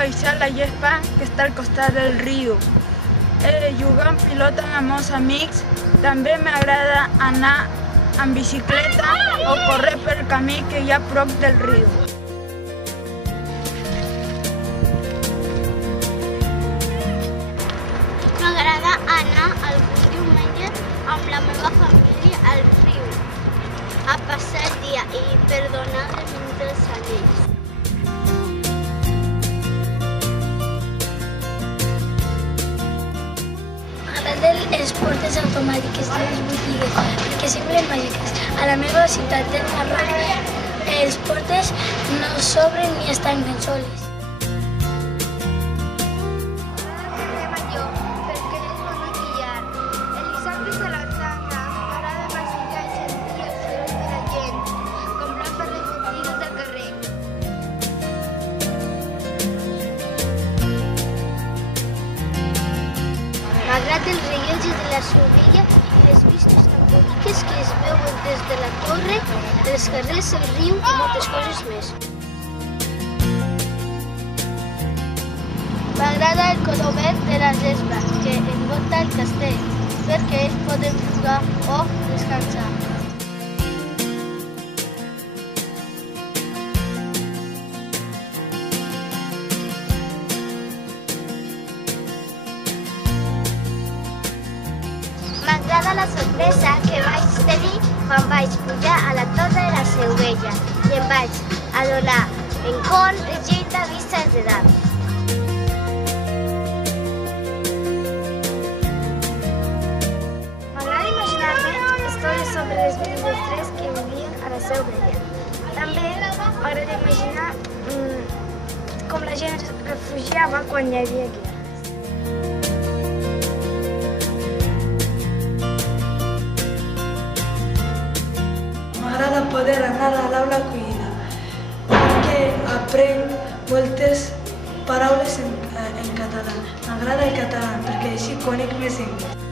baixar la gespa que està al costat del riu. Jugar amb pilota amb els amics. També m'agrada anar en bicicleta o córrer pel camí que hi ha prop del riu. M'agrada anar algun diumenge amb la meva família al riu a passar el dia i per donar els nostres amics. M'agraden les portes automàtiques de les botigues perquè semblen màgiques. A la meva ciutat del Marroc, les portes no s'obren ni es tanquen soles. M'agrada el rellotge de la Sobella i les vistes tan boniques que es veuen des de la torre, els carrers, el riu i moltes coses més. M'agrada el color verd de la gespa que envolta el castell, perquè podem jugar o descansar. M'agrada la sorpresa que vaig tenir quan vaig pujar a la torre de la Sobella i em vaig adonar en com llegint vistes de dalt. M'agrada imaginar-me històries sobre les vides que vivien a la Sobella. També m'agrada imaginar com la gent es refugiava quan hi havia guerra. M'agrada poder anar a l'aula acollida perquè aprenc moltes paraules en català. M'agrada el català perquè així conec més anglès.